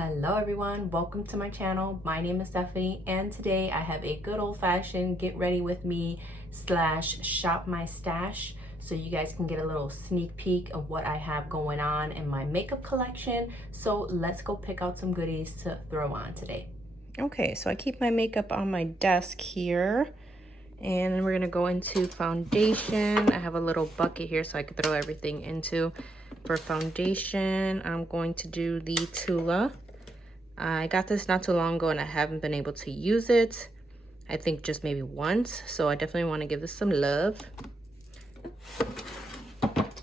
Hello everyone, welcome to my channel. My name is Stephanie and today I have a good old-fashioned get ready with me / shop my stash so you guys can get a little sneak peek of what I have going on in my makeup collection. So let's go pick out some goodies to throw on today. Okay, so I keep my makeup on my desk here and then we're gonna go into foundation. I have a little bucket here so I can throw everything into. For foundation, I'm going to do the Tula. I got this not too long ago and I haven't been able to use it. I think just maybe once, so I definitely want to give this some love.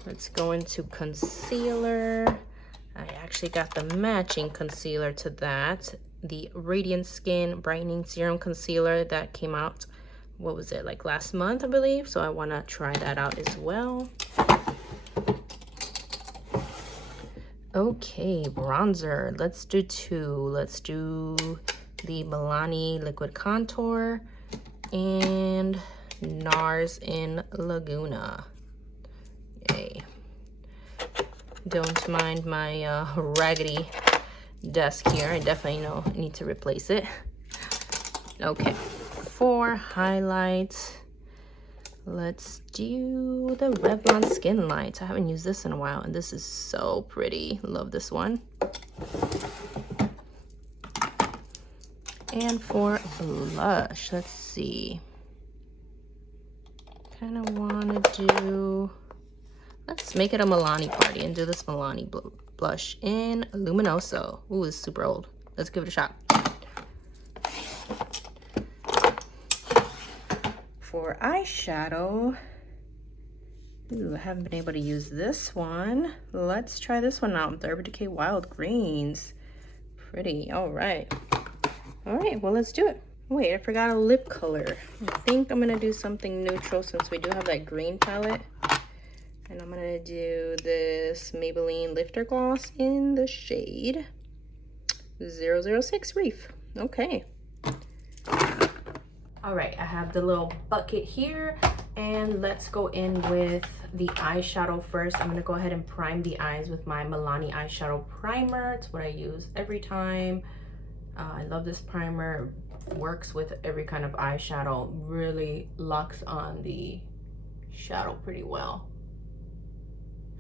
Let's go into concealer. I actually got the matching concealer to that. The Radiant Skin Brightening Serum Concealer that came out, what was it, like last month, I believe? So I want to try that out as well. Okay, bronzer. Let's do two. Let's do the Milani Liquid Contour and NARS in Laguna. Yay. Don't mind my raggedy desk here. I definitely need to replace it. Okay, for highlights, let's do the Revlon Skin Lights. I haven't used this in a while, and this is so pretty. Love this one. And for blush, let's see. Kind of want to do, let's make it a Milani party and do this Milani blush in Luminoso. Ooh, it's super old. Let's give it a shot. For eyeshadow, ooh, I haven't been able to use this one. Let's try this one out with the Urban Decay Wild Greens. Pretty. All right, well, let's do it. Wait, I forgot a lip color. I think I'm gonna do something neutral since we do have that green palette, and I'm gonna do this Maybelline Lifter Gloss in the shade 006 Reef. Okay. All right, I have the little bucket here, and let's go in with the eyeshadow first. I'm gonna go ahead and prime the eyes with my Milani eyeshadow primer. It's what I use every time. I love this primer. It works with every kind of eyeshadow. Really locks on the shadow pretty well.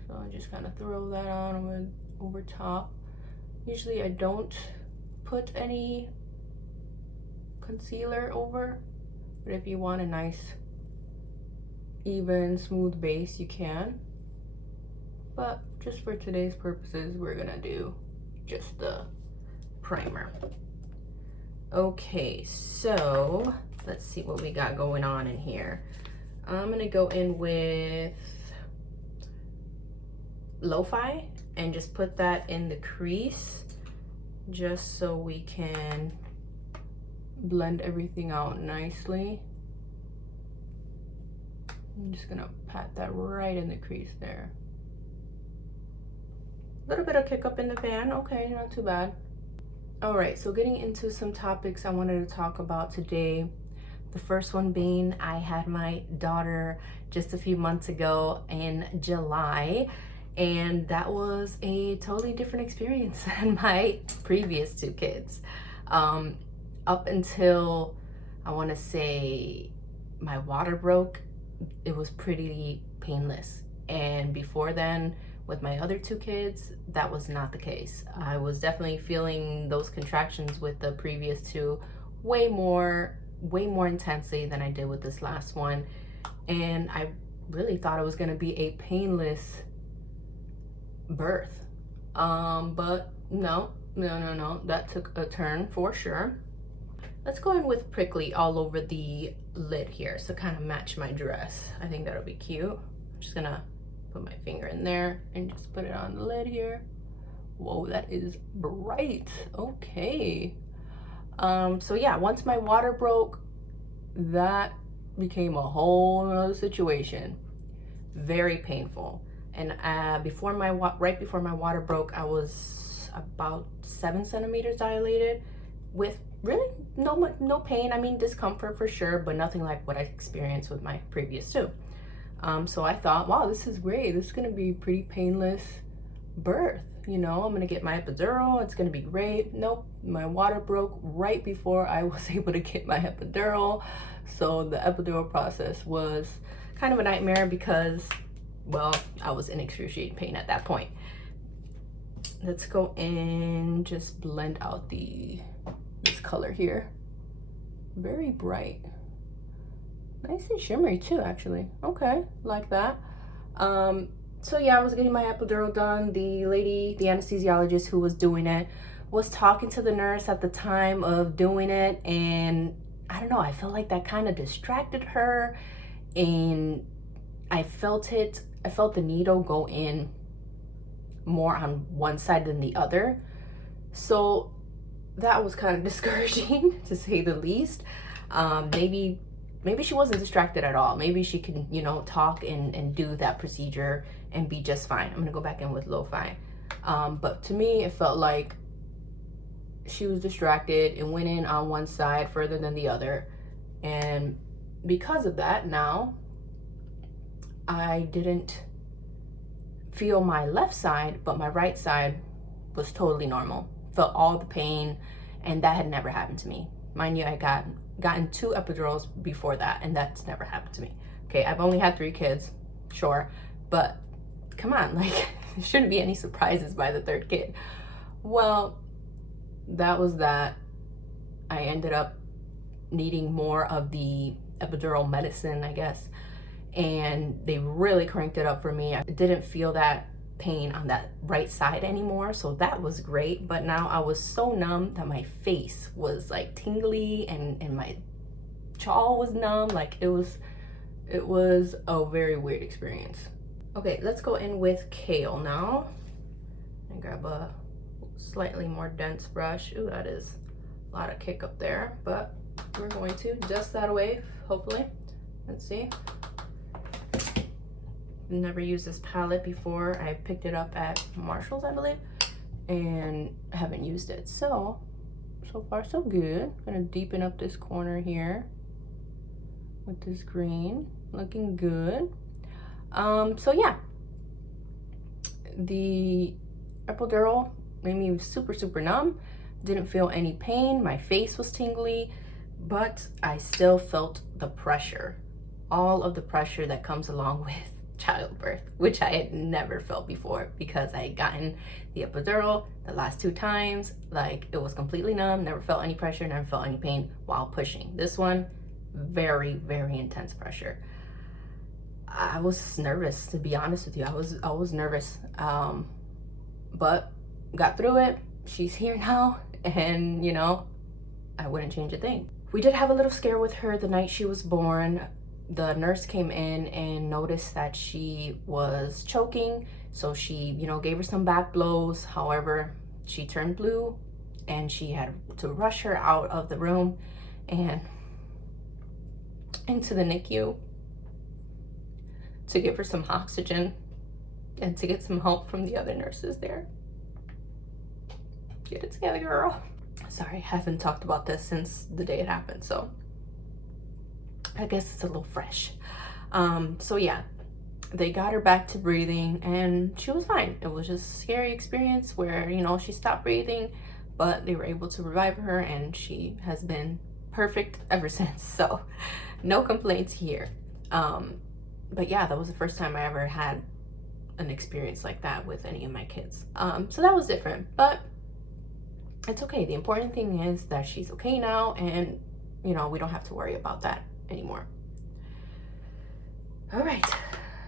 So I just kind of throw that on over top. Usually I don't put any concealer over, but if you want a nice even smooth base, you can. But just for today's purposes, we're gonna do just the primer. Okay, so let's see what we got going on in here. I'm gonna go in with Lo-Fi and just put that in the crease just so we can blend everything out nicely. I'm just gonna pat that right in the crease there. A little bit of kick up in the pan. Okay, not too bad. All right, so getting into some topics I wanted to talk about today. The first one being, I had my daughter just a few months ago in July, and that was a totally different experience than my previous two kids. Up until, I want to say, my water broke, it was pretty painless. And before then, with my other two kids, that was not the case. I was definitely feeling those contractions with the previous two way more intensely than I did with this last one. And I really thought it was going to be a painless birth. But no, that took a turn for sure. Let's go in with prickly all over the lid here, so kind of match my dress. I think that'll be cute. I'm just gonna put my finger in there and just put it on the lid here. Whoa, that is bright. Okay. So yeah, once my water broke, that became a whole other situation. Very painful. And right before my water broke, I was about 7 centimeters dilated with really no pain. I mean, discomfort for sure, but nothing like what I experienced with my previous two. So I thought, wow, this is great. This is gonna be pretty painless birth. you know, I'm gonna get my epidural, it's gonna be great. Nope, my water broke right before I was able to get my epidural. So the epidural process was kind of a nightmare because, well, I was in excruciating pain at that point. Let's go and just blend out this color here. Very bright. Nice and shimmery too, actually. Okay, like that. So yeah, I was getting my epidural done. The lady, the anesthesiologist who was doing it, was talking to the nurse at the time of doing it, and I don't know, I felt like that kind of distracted her, and I felt the needle go in more on one side than the other. So that was kind of discouraging to say the least. Maybe she wasn't distracted at all. Maybe she can, you know, talk and do that procedure and be just fine. I'm gonna go back in with lo-fi. But to me, it felt like she was distracted and went in on one side further than the other. And because of that, now I didn't feel my left side, but my right side was totally normal. Felt all the pain, and that had never happened to me. Mind you, I gotten 2 epidurals before that, and that's never happened to me. Okay, I've only had 3 kids, sure, but come on, like, there shouldn't be any surprises by the 3rd kid. Well, that was that. I ended up needing more of the epidural medicine, I guess, and they really cranked it up for me. I didn't feel that pain on that right side anymore, so that was great. But now I was so numb that my face was like tingly, and my jaw was numb. Like it was a very weird experience. Okay, let's go in with Kale now and grab a slightly more dense brush. Ooh, that is a lot of kick up there, but we're going to dust that away, hopefully. Let's see. Never used this palette before. I picked it up at Marshall's, I believe, and haven't used it. So far so good. I'm gonna deepen up this corner here with this green. Looking good. So yeah, the epidural made me super numb. Didn't feel any pain. My face was tingly, but I still felt the pressure, all of the pressure that comes along with childbirth, which I had never felt before because I had gotten the epidural the last 2 times. Like, it was completely numb, never felt any pressure, never felt any pain while pushing. This one, very intense pressure. I was nervous, to be honest with you. I was nervous, but got through it. She's here now, and you know, I wouldn't change a thing. We did have a little scare with her the night she was born. The nurse came in and noticed that she was choking, so she, you know, gave her some back blows. However, she turned blue, and she had to rush her out of the room and into the NICU to give her some oxygen and to get some help from the other nurses there. Get it together, girl. Sorry, I haven't talked about this since the day it happened, so I guess it's a little fresh. So yeah, they got her back to breathing and she was fine. It was just a scary experience where, you know, she stopped breathing, but they were able to revive her and she has been perfect ever since. So no complaints here. But yeah, that was the first time I ever had an experience like that with any of my kids. So that was different, but it's okay. The important thing is that she's okay now, and you know, we don't have to worry about that anymore. All right,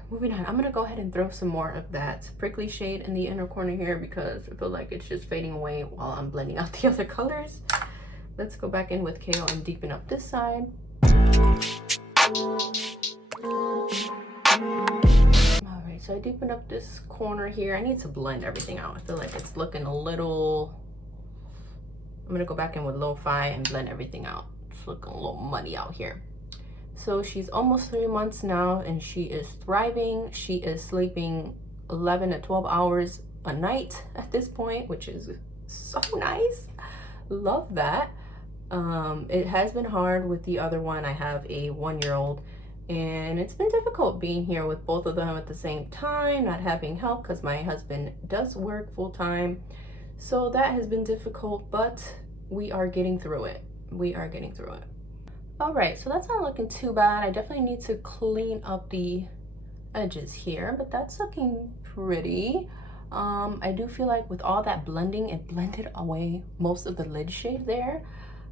moving on. I'm gonna go ahead and throw some more of that prickly shade in the inner corner here because I feel like it's just fading away while I'm blending out the other colors. Let's go back in with Kale and deepen up this side. All right, so I deepened up this corner here. I need to blend everything out. I feel like it's looking a little... I'm gonna go back in with lo-fi and blend everything out. It's looking a little muddy out here. So she's almost 3 months now and she is thriving. She is sleeping 11 to 12 hours a night at this point, which is so nice. Love that. It has been hard with the other one. I have a 1-year-old And it's been difficult being here with both of them at the same time, not having help because my husband does work full-time. So that has been difficult, but we are getting through it. We are getting through it. All right, so that's not looking too bad. I definitely need to clean up the edges here, but that's looking pretty. I do feel like with all that blending, it blended away most of the lid shade there.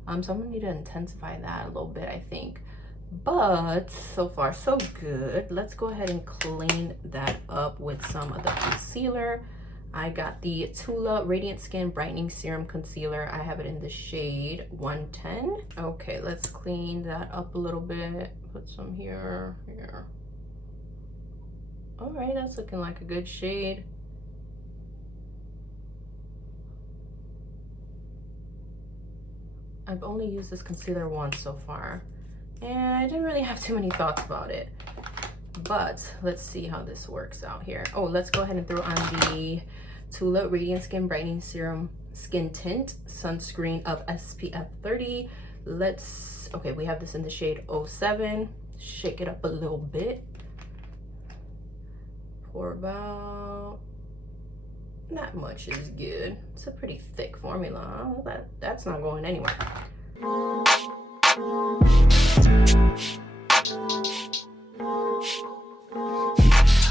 So I'm gonna need to intensify that a little bit, I think. But so far so good. Let's go ahead and clean that up with some of the concealer. I got the Tula Radiant Skin Brightening Serum Concealer. I have it in the shade 110. Okay, let's clean that up a little bit. Put some here. All right, that's looking like a good shade. I've only used this concealer once so far, and I didn't really have too many thoughts about it. But let's see how this works out here. Oh, let's go ahead and throw on the Tula Radiant Skin Brightening Serum Skin Tint Sunscreen of SPF 30. Okay, we have this in the shade 07. Shake it up a little bit. Pour about, not much is good. It's a pretty thick formula. That's not going anywhere.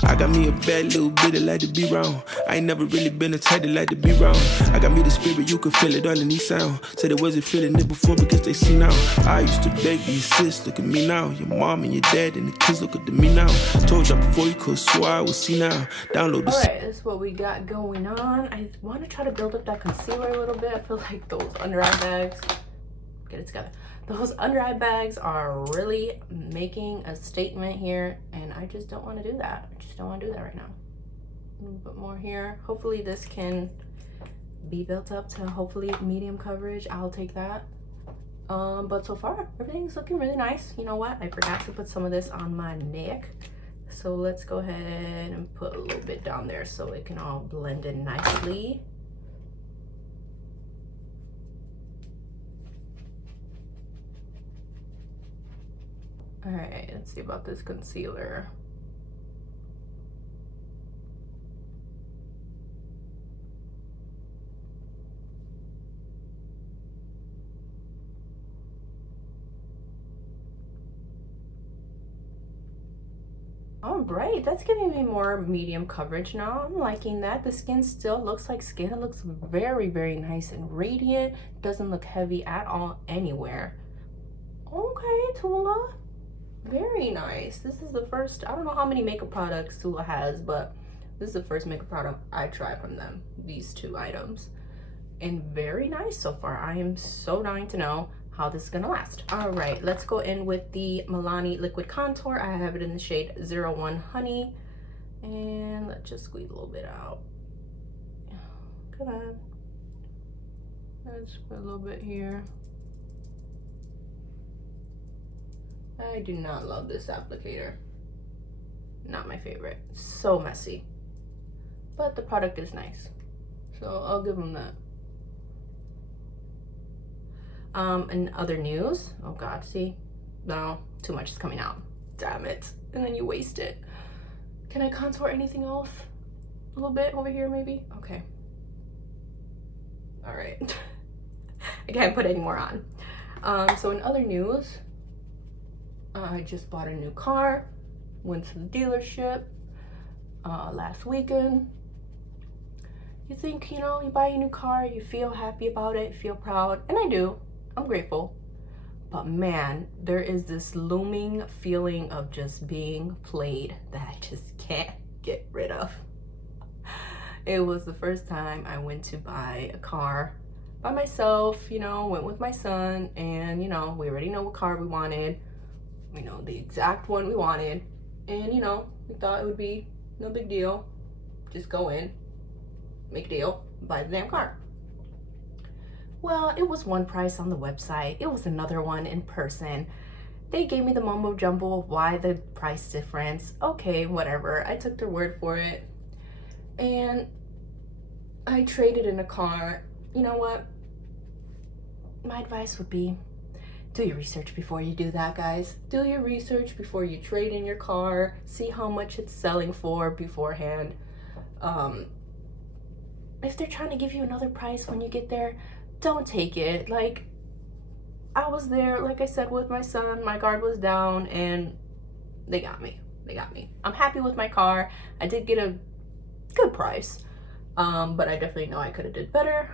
I got me a bad little bit that like to be wrong. I ain't never really been a type that like to be wrong. I got me the spirit, you could feel it underneath sound. Said it wasn't feeling it before because they see now. I used to beg these sis, look at me now. Your mom and your dad and the kids look at me now. Told y'all before you could swore I would see now. Download this. Alright, this is what we got going on. I want to try to build up that concealer a little bit. I feel like those under eye bags, get it together. Those under eye bags are really making a statement here, and I just don't want to do that. I just don't want to do that right now. A little bit more here. Hopefully this can be built up to hopefully medium coverage. I'll take that. But so far everything's looking really nice. You know what? I forgot to put some of this on my neck. So let's go ahead and put a little bit down there so it can all blend in nicely. All right, let's see about this concealer. All right, that's giving me more medium coverage now. I'm liking that. The skin still looks like skin. It looks very, very nice and radiant. Doesn't look heavy at all anywhere. Okay, Tula. Very nice. This is the first, I don't know how many makeup products Tula has, but this is the first makeup product I tried from them, these two items. And very nice so far. I am so dying to know how this is gonna last. All right, let's go in with the Milani Liquid Contour. I have it in the shade 01 Honey. And let's just squeeze a little bit out. Come on. Let's put a little bit here. I do not love this applicator. Not my favorite. So messy. But the product is nice. So I'll give them that. And other news. Oh God, see? No, too much is coming out. Damn it. And then you waste it. Can I contour anything else? A little bit over here maybe? Okay. All right. I can't put any more on. So in other news, I just bought a new car, went to the dealership last weekend. You think, you know, you buy a new car, you feel happy about it, feel proud, and I do. I'm grateful. But man, there is this looming feeling of just being played that I just can't get rid of. It was the first time I went to buy a car by myself, you know, went with my son, and you know, we already know what car we wanted. We know the exact one we wanted, and you know, we thought it would be no big deal. Just go in, make a deal, buy the damn car. Well, it was one price on the website, it was another one in person. They gave me the mumbo jumbo of why the price difference. Okay, whatever, I took their word for it. And I traded in a car. You know what? My advice would be, do your research before you do that, guys. Do your research before you trade in your car. See how much it's selling for beforehand. If they're trying to give you another price when you get there, don't take it. Like, I was there, like I said, with my son. My guard was down, and they got me. They got me. I'm happy with my car. I did get a good price, but I definitely know I could have did better.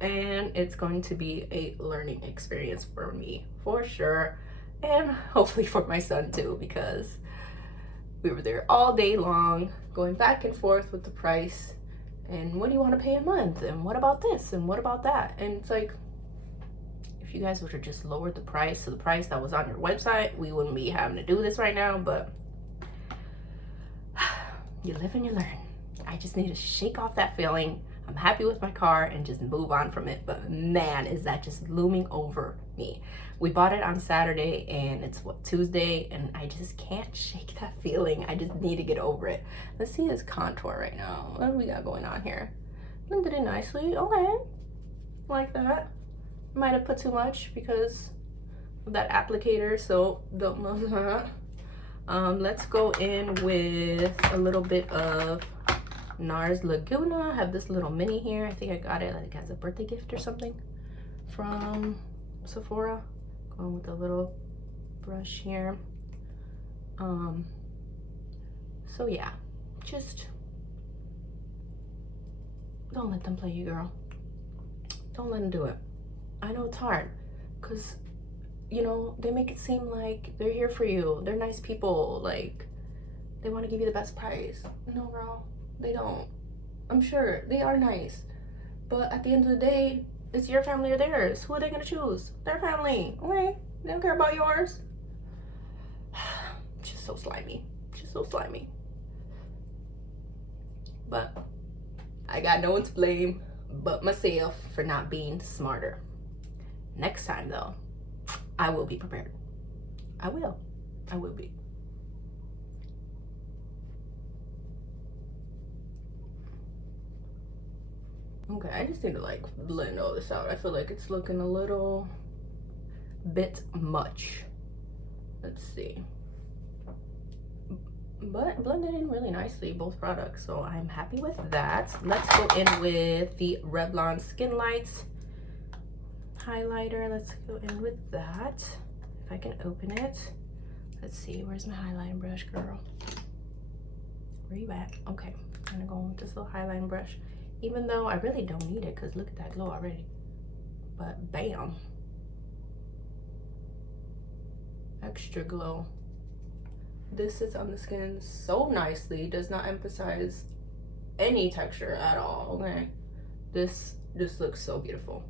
And it's going to be a learning experience for me, for sure. And hopefully for my son too, because we were there all day long, going back and forth with the price. And what do you want to pay a month? And what about this? And what about that? And it's like, if you guys would have just lowered the price to the price that was on your website, we wouldn't be having to do this right now. But you live and you learn. I just need to shake off that feeling. I'm happy with my car and just move on from it. But man, is that just looming over me. We bought it on Saturday and it's what, Tuesday, and I just can't shake that feeling. I just need to get over it. Let's see his contour right now. What do we got going on here? Blended in nicely. Okay. Like that. Might have put too much because of that applicator, so don't know that. Let's go in with a little bit of NARS Laguna. I have this little mini here. I think I got it like as a birthday gift or something from Sephora. Going with a little brush here. So yeah, just don't let them play you, girl. Don't let them do it. I know it's hard because, you know, they make it seem like they're here for you. They're nice people. Like, they want to give you the best price. No, girl, they don't. I'm sure they are nice, but at the end of the day, it's your family or theirs. Who are they going to choose? Their family. Okay? They don't care about yours. Just so slimy. Just so slimy. But I got no one to blame but myself for not being smarter. Next time, though, I will be prepared. I will. I will be. Okay, I just need to like blend all this out. I feel like it's looking a little bit much. Let's see. But blended in really nicely, both products, so I'm happy with that. Let's go in with the Revlon Skin Lights highlighter. Let's go in with that. If I can open it. Let's see, where's my highlighting brush, girl? Where you at? Okay, I'm gonna go in with this little highlighting brush. Even though I really don't need it, because look at that glow already. But bam. Extra glow. This sits on the skin so nicely. Does not emphasize any texture at all. Okay. This just looks so beautiful.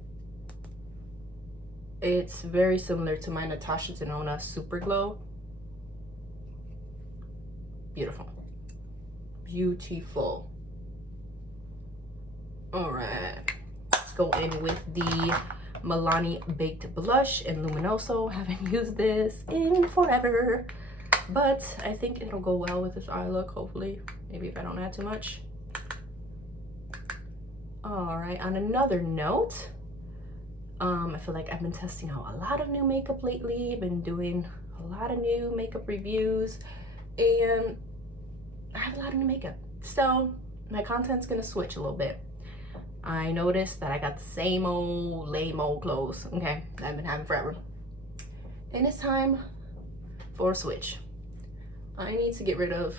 It's very similar to my Natasha Denona Super Glow. Beautiful. Beautiful. All right, let's go in with the Milani Baked Blush in Luminoso. Haven't used this in forever, but I think it'll go well with this eye look, hopefully. Maybe if I don't add too much. All right, on another note, I feel like I've been testing out a lot of new makeup lately. I've been doing a lot of new makeup reviews, and I have a lot of new makeup. So my content's gonna switch a little bit. I noticed that I got the same old lame old clothes, okay, that I've been having forever. And it's time for a switch. I need to get rid of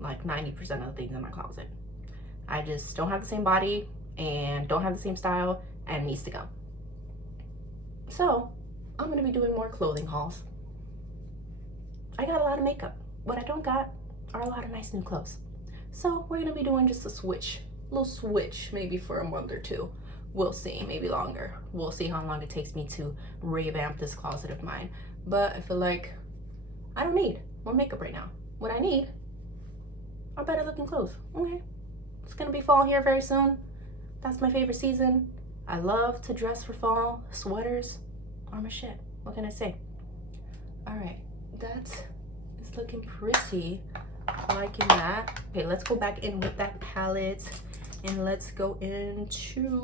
like 90% of the things in my closet. I just don't have the same body and don't have the same style, and it needs to go. So I'm gonna be doing more clothing hauls. I got a lot of makeup. What I don't got are a lot of nice new clothes. So we're gonna be doing just a switch. Little switch, maybe for a month or two. We'll see, maybe longer. We'll see how long it takes me to revamp this closet of mine. But I feel like I don't need more makeup right now. What I need are better looking clothes. Okay, it's gonna be fall here very soon. That's my favorite season. I love to dress for fall. Sweaters are my shit. What can I say? All right, that is looking pretty. Liking that. Okay, let's go back in with that palette. And let's go into,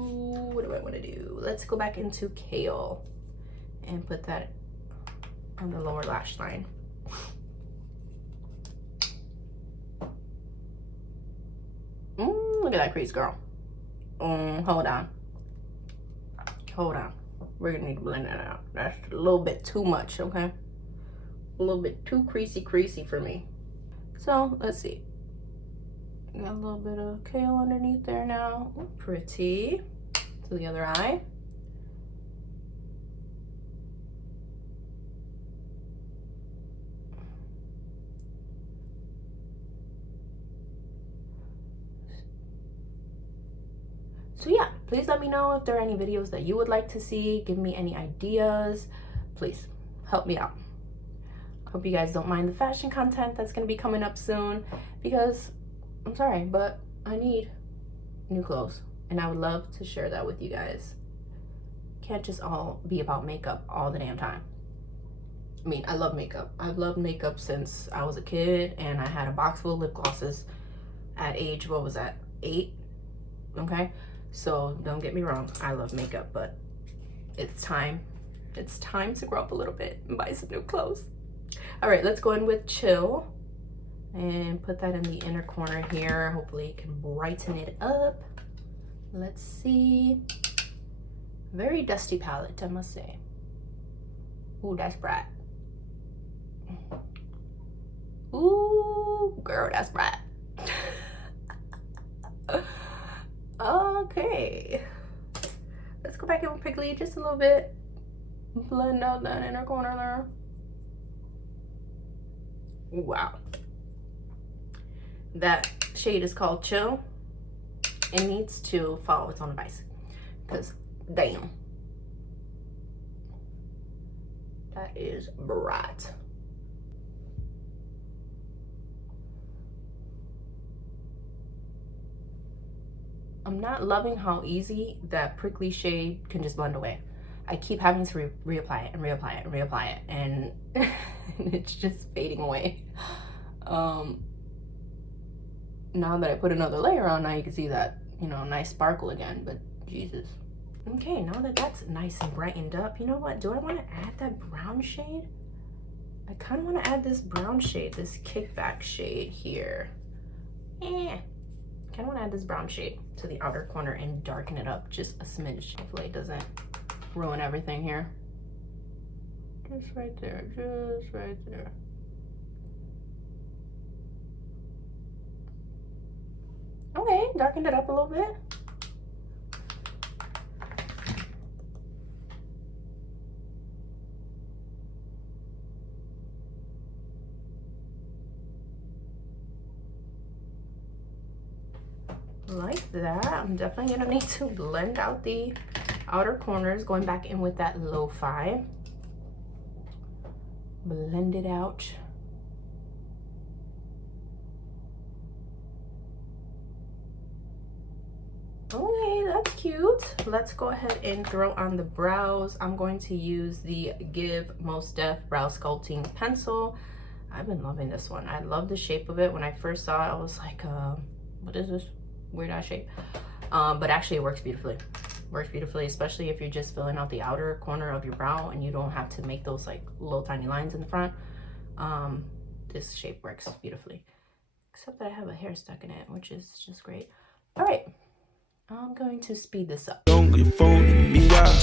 what do I want to do? Let's go back into Kale and put that on the lower lash line. Look at that crease, girl. Hold on. Hold on. We're gonna need to blend that out. That's a little bit too much, okay? A little bit too creasy for me. So let's see. Got a little bit of kale underneath there now. Ooh, pretty. To the other eye. So yeah, please let me know if there are any videos that you would like to see. Give me any ideas. Please help me out. Hope you guys don't mind the fashion content that's going to be coming up soon, because I'm sorry, but I need new clothes and I would love to share that with you guys. Can't just all be about makeup all the damn time. I mean, I love makeup. I've loved makeup since I was a kid, and I had a box full of lip glosses at age, what was that, 8? Okay, so don't get me wrong, I love makeup, but it's time to grow up a little bit and buy some new clothes. All right, let's go in with Chill and put that in the inner corner here. Hopefully it can brighten it up. Let's see. Very dusty palette, I must say. Ooh, that's bright. Ooh, girl, that's bright. Okay. Let's go back in with Pickly just a little bit. Blend out that inner corner there. Wow. That shade is called Chill. It needs to follow its own advice, because damn, that is bright. I'm not loving how easy that prickly shade can just blend away. I keep having to reapply it and reapply it and reapply it, and it's just fading away. Now that I put another layer on, now you can see that, you know, nice sparkle again, but Jesus. Okay, now that that's nice and brightened up, you know what? Do I want to add that brown shade? I kind of want to add this brown shade, this kickback shade here. Kind of want to add this brown shade to the outer corner and darken it up just a smidge. Hopefully it doesn't ruin everything here. Just right there, just right there. Okay, darkened it up a little bit. Like that. I'm definitely gonna need to blend out the outer corners, going back in with that lo-fi. Blend it out. Okay, that's cute. Let's go ahead and throw on the brows. I'm going to use the Give Most Def Brow Sculpting Pencil. I've been loving this one. I love the shape of it. When I first saw it, I was like, what is this weird ass shape? But actually it works beautifully. Works beautifully, especially if you're just filling out the outer corner of your brow and you don't have to make those like little tiny lines in the front. This shape works beautifully. Except that I have a hair stuck in it, which is just great. All right. I'm going to speed this up. On your phone, meanwhile.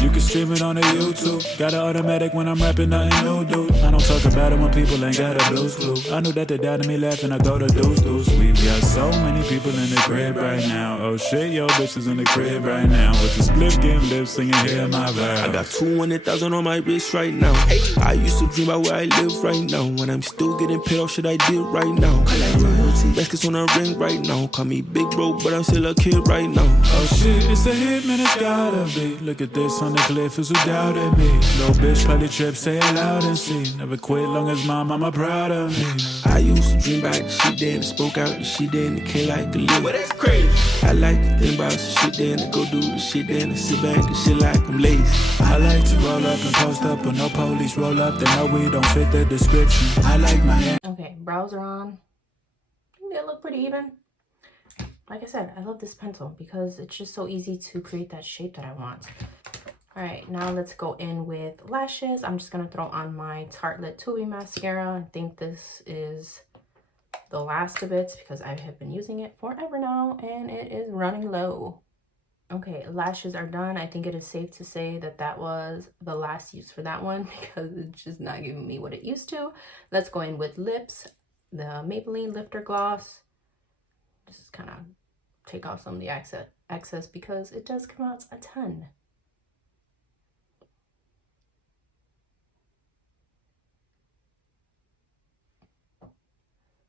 You can stream it on the YouTube. Got an automatic when I'm rapping, nothing new, dude. I don't talk about it when people ain't got a blues clue. I knew that they doubted me laughing, I go to deuce. We've got so many people in the crib right now. Oh shit, yo, bitch is in the crib right now. With the split game lips singing, hear my vibe. I got 200,000 on my wrist right now. I used to dream about where I live right now. When I'm still getting paid off shit I did right now. I like royalty. Baskets on a ring right now. Call me big bro, but I'm still a kid right now. Oh shit, it's a hit, man, it's gotta be. Look at this on the cliff, is who doubted me. Little bitch, play the trip, say it loud and see. Never quit, long as my mama proud of me. I used to dream about the shit then, spoke out the shit then, it came like a live. Well, that's crazy. I like to think about some shit then, go do the shit then, and sit back and shit like I'm lazy. I like to roll up and post up, but no police roll up, they know we don't fit the description. I like my... Okay, brows are on. I think they look pretty even. Like I said, I love this pencil because it's just so easy to create that shape that I want. All right, now let's go in with lashes. I'm just gonna throw on my Tartelette Tui mascara. I think this is the last of it because I have been using it forever now and it is running low. Okay, lashes are done. I think it is safe to say that that was the last use for that one because it's just not giving me what it used to. Let's go in with lips. The Maybelline Lifter Gloss. Just kind of take off some of the excess because it does come out a ton.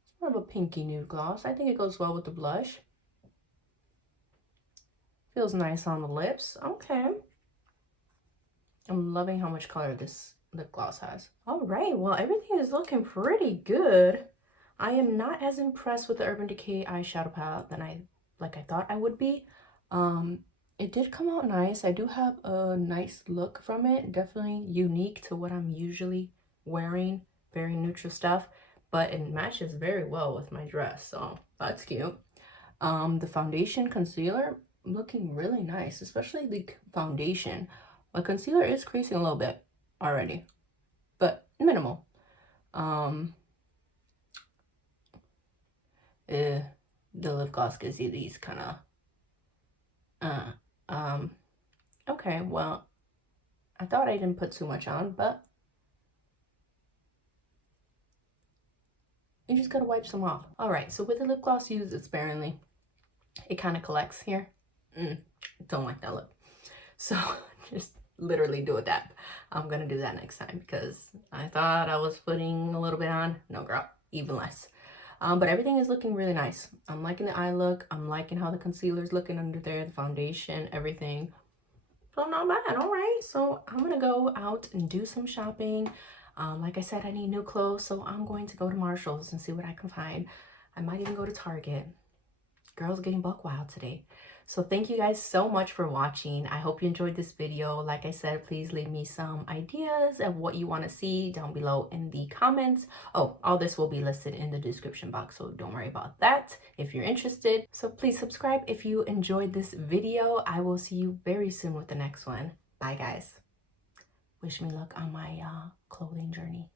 It's more of a pinky nude gloss. I think it goes well with the blush. Feels nice on the lips. Okay. I'm loving how much color this lip gloss has. All right, well, everything is looking pretty good. I am not as impressed with the Urban Decay eyeshadow palette than I thought I would be. It did come out nice. I do have a nice look from it. Definitely unique to what I'm usually wearing. Very neutral stuff, but it matches very well with my dress, so that's cute. The foundation concealer looking really nice, especially the foundation. My concealer is creasing a little bit already, but minimal. The lip gloss gives you these kind of okay, well, I thought I didn't put too much on, but you just gotta wipe some off. All right, so with the lip gloss used sparingly, it kind of collects here. Don't like that lip, so just literally do a dab. I'm gonna do that next time because I thought I was putting a little bit on. No, girl, even less. But everything is looking really nice. I'm liking the eye look. I'm liking how the concealer's looking under there, the foundation, everything. So not bad. All right, so I'm gonna go out and do some shopping. Like I said, I need new clothes, so I'm going to go to Marshall's and see what I can find. I might even go to Target. Girl's getting buck wild today. So thank you guys so much for watching. I hope you enjoyed this video. Like I said, please leave me some ideas of what you want to see down below in the comments. Oh, all this will be listed in the description box, so don't worry about that if you're interested. So please subscribe if you enjoyed this video. I will see you very soon with the next one. Bye, guys. Wish me luck on my clothing journey.